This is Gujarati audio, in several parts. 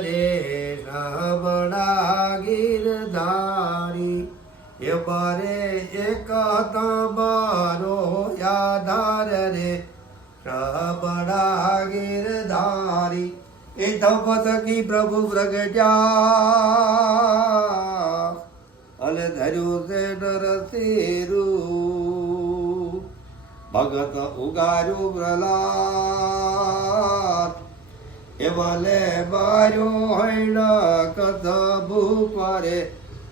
રે રમણા ગીરધારી એ મારે એક તમારો આધાર રે રમણા ગીરધારી એ તપતકી પ્રભુ પ્રગટ્યા અને ધર્યું છે નરસિંહ ભગત ઉગાર્યું પ્રહલાદ એવાલે માર્યો હૈણ કથ ભૂપરે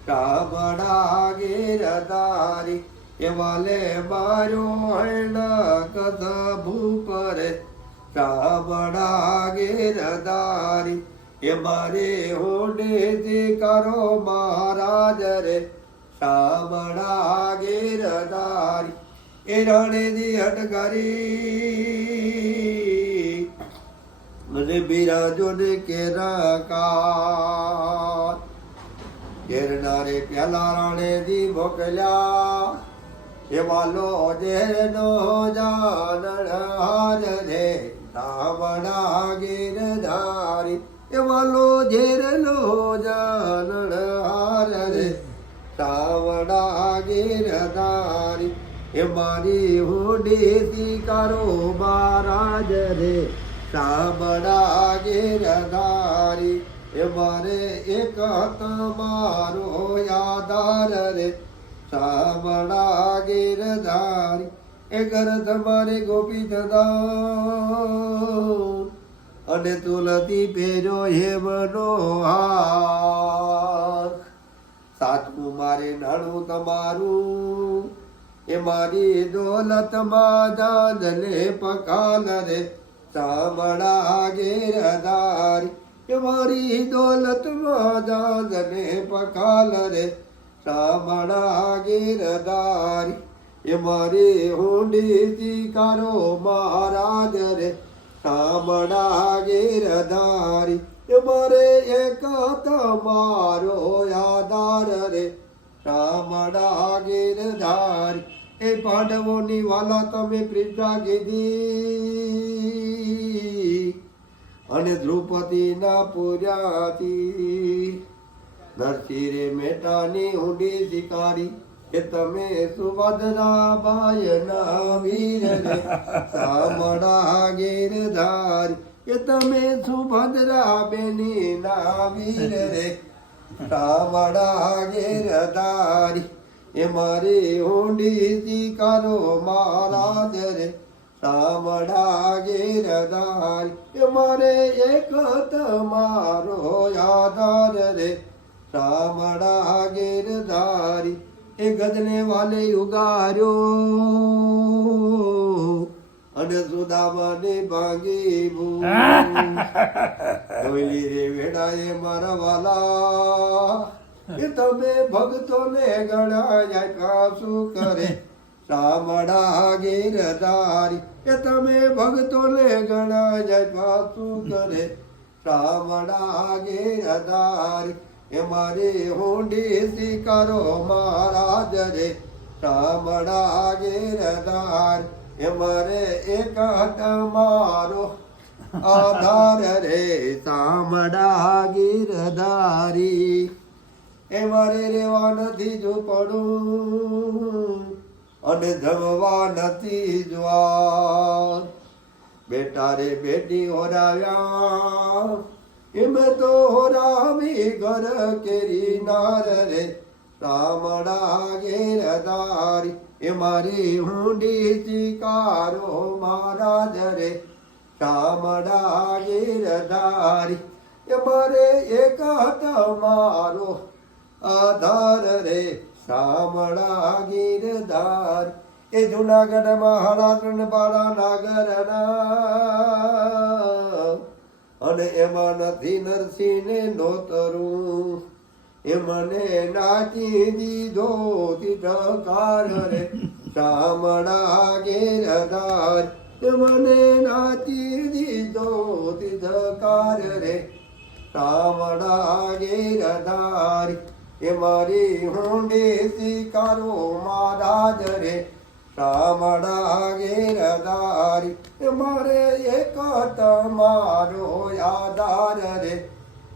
રામણા ગીરધારી એવાલે માર્યો હૈણ કથ ભૂપરે રામણા ગીરધારી એ મારે હોડેથી કરો મહારાજ રે રામણા ગીરધારી એ રણેથી હટકારી અને બિરાજો ને કેરા ઘેરનારે પેલા રાણેથી મોકલ્યા એ વાલો જેનો જાનણ હાર રે રામણા ગીરધારી એ વાલો જેરનો જાનણ હાર રે રામણા ગીરધારી એ મારી હોડીથી કરો મહારાજ રે રામણા ગીરધારી એ મારે એક તમારો આધાર રે રામણા ગીરધારી એ ઘર તમારે ગોપી થતા અને તુલસી પહેર્યો હેમનો હાથ સાચું મારે નાણું તમારું એ મારી દોલતમાં જાનને પકાલ રે રામણા ગીરધારી એ મારી દોલતમાં જાનને પકાલ રે રામણા ગીરધારી એ મારી હુંડીથી કરો મહારાજ રે રામણા ગીરધારી એ મારે એક તમારો આધાર રે રામણા ગીરધારી એ પાંડવોની વાલા તમે પ્રીતા કીધી અને દ્રૌપદીના પૂર્યાથી નરસિંહે મેટાની ઊંડી શિકારી કે તમે સુભદ્રા ભાઈના વીર રે રામણા ગીરધારી કે તમે સુભદ્રા બેની ના વીર રે રામણા ગીરધારી એ મારી ઊંડી કરો મહારાજ રે રામણા ગીરધારી એ મારે એક તમારો આધાર રે રામણા ગીરધારી એ ગદને વાલે ઉગાર્યો અને સુદામાને ભાંગી ભૂલી રે વેડાએ મારા વાલા એ તમે ભક્તોને ગણાયા શું કરે રામણા ગીરધારી એ તમે ભક્તોને ગણાયા શું કરે રામણા ગીરધારી એ મારી હુંડી શિકારો મહારાજ રે રામણા ગીરધારી એ મારે એક તમારો આધાર રે રામણા ગીરધારી એ મારે રેવા નથી ઝૂંપડું અને જમવા નથી જ્વાર બેટા રે બેટી હોરાવ્યા એમ તો હોરાવી ઘર કેરી નાર રે રામણા ગીરધારી એ મારી હુંડી શિકારો મહારાજ રે રામણા ગીરધારી એ મારે એક તમારો આધાર રે રામણા ગીરધારી એ જુનાગઢમાં હળાત્રણ પાડા નાગરના અને એમાં નથી નરસિંહને નોતરું એ મને નાચી દીધો તિટકાર રે રામણા ગીરધારી એ મને નાચી દીધો તિટકાર રે રામણા ગીરધારી એ મારી હુંડી શિકારો મહારાજ રે શામળા ગિરધારી મારે એક તમારો આધાર રે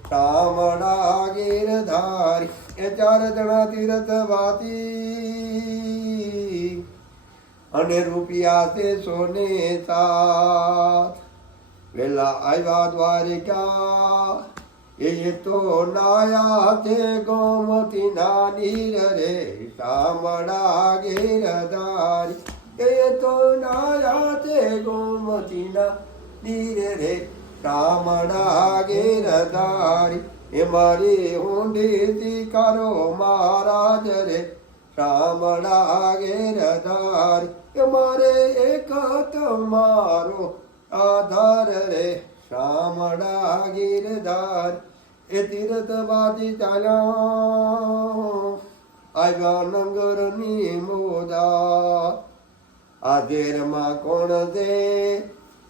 શામળા ગિરધારી એ 4 જણા તીર્થવાસી અને રૂપિયા તે સોને સાથ વેલા આવ્યા દ્વારિકા એ તો નાયા તે ગોમતી ના નીર રે શામળા ગિરધારી એ તો નાયા તે ગોમતી ના નીર રે શામળા ગિરધારી એ મારી ઊંડી કરો મહારાજ રે શામળા ગિરધારી એ મારે એક તમારો આધાર રે શામળા ગિરધાર એ તીર્થવાસી ચાલ્યા આવ્યા નગરની મોદા આધેરમાં કોણ દે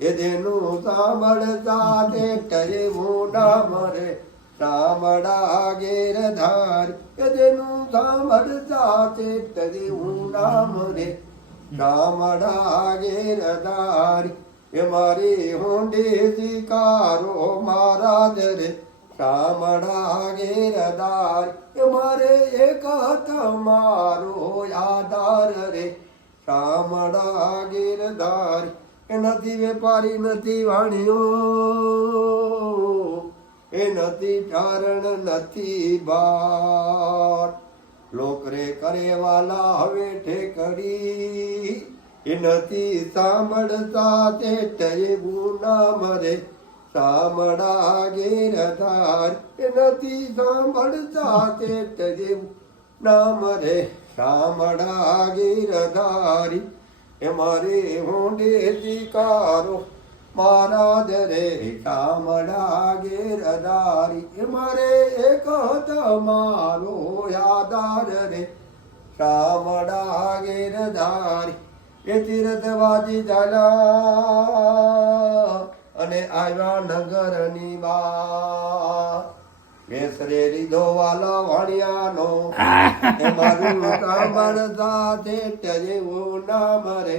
એ જેનું સાંભળતા તે ટરેવું નામ રે શામળા ગિરધાર એ જેનું સાંભળતા તે ટરેવું નામ રે શામળા ગિરધાર એ મારી ઊંડી શિકારો મહારાજ રે શામળા ગિરધાર એ મારે એક તમારો આધાર રે શામળા ગિરધાર એ નથી વેપારી નથી વાણિયો એ નથી ચારણ નથી બાટ લોકરે કરે વાલા હવે ઠેકડી એ નથી સાંભળતા તે ટરેવું નામ રે શામળા ગિરધાર એ નથી સાંભળતા તે ટરેવું નામ રે શામળા ગિરધારી એ મારી ઊંડી શિકારો મહારાજ રે શામળા ગિરધારી એ મારે એક તમારો આધાર રે શામળા ગિરધારી એ તીર્થવાસી ચાલ્યા અને આવ્યા નગરની બહાર વેસરે લીધો વાલા વાણિયાનો એ મારું સાંભળતા તે ટરેવું નામ રે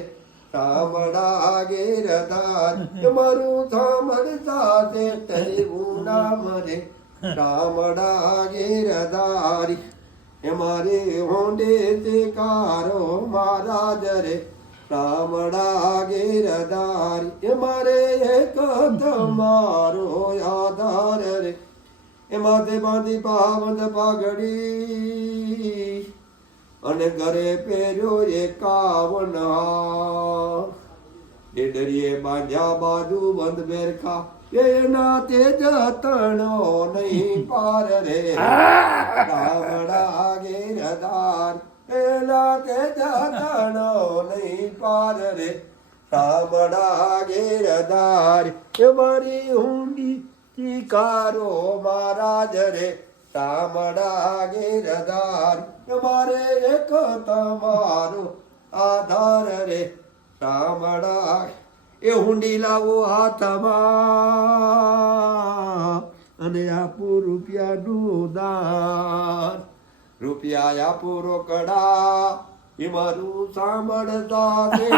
શામળા ગિરધાર એ મારું સાંભળતા તે ટરેવું નામ રે શામળા ગિરધારી એ મારી ઊંડી શિકારો મહારાજ રે શામળા ગિરધારી એ મારે એક તમારો આધાર રે એ માથે બાંધી પાવન પાઘડી અને ઘરે પહેર્યો 51 હાર ડેડરીએ બાંધ્યા બાજુ બંધ બેરખા એના તેજ તણો નહીં પાર રે શામળા ગિરધાર એના તેજ તણો નહીં પાર રે શામળા ગિરધાર એ મારી ઊંડી શિકારો મહારાજ રે શામળા ગિરધાર એ મારે એક તમારો આધાર રે શામળા એ હુંડી લાવો હાથમાં અને આપું રૂપિયાનું દાન રૂપિયા આપું રોકડા એ મારું સાંભળતા તે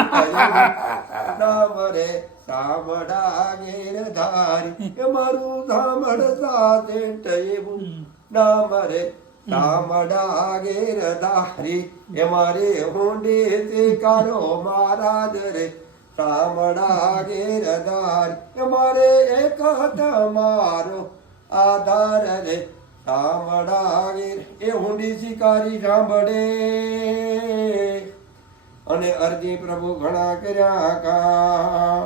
નામ રે શામળા ગિરધારી એ મારું સાંભળતા તે ટરેવું નામ રે શામળા ગિરધારી એ મારે ઊંડી શિકારો મહારાજ રે શામળા ગિરધારી એ મારે એક તમારો આધાર રે શામળા ગિર એ ઊંડી શિકારી સાંભળે અને અરજી પ્રભુ ઘણા કર્યા કામ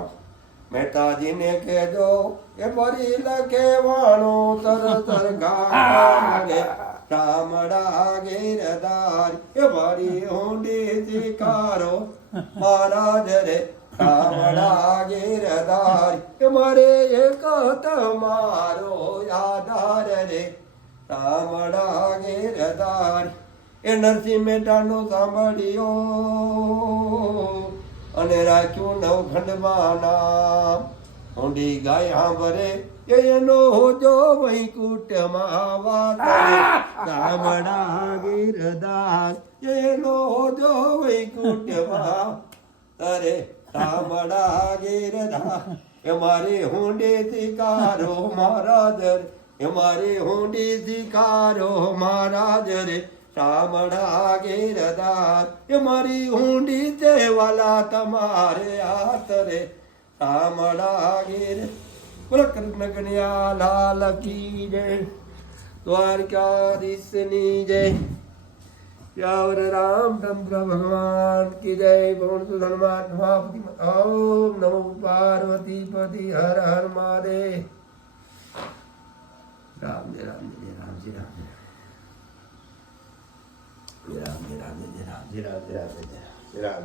મહેતાજીને કહેજો એ ફરી લખે વાણું તર ગારે શામળા ગિરધારી એ ફરી ઊંડી શિકારો મહારાજ રે શામળા ગિરધારી એ મારે એક તમારો આધાર રે શામળા ગિરધારી એ નરસિંહ મહેતાનો સાંભળ્યો અને રાખ્યું નવખંડમાં નામ ઊંડી ગાય સાંભળે એનો હોજો વૈકુંઠમાં વાત શામળા ગિરધાર એનો હોજો વૈકુંઠમાં અરે શામળા ગીરધા એ મારી હુંડી શિકારો મહારાજ રે એ મારી હુંડી શિકારો મહારાજ રે શામળા ગીરધા એ મારી હુંડી દેવાલા તમારે હાથ રે શામળા ગીર બોલો કૃષ્ણ કન્યા લાલ કી જય દ્વારકાધીશની જય यावर रामचंद्र भगवान की जय पवन सुत हनुमान उमापति ओम नमो पार्वती पति हर हर महादेव राम जय राम जय राम जय राम जय राम जय राम जय राम जय राम जय राम जय राम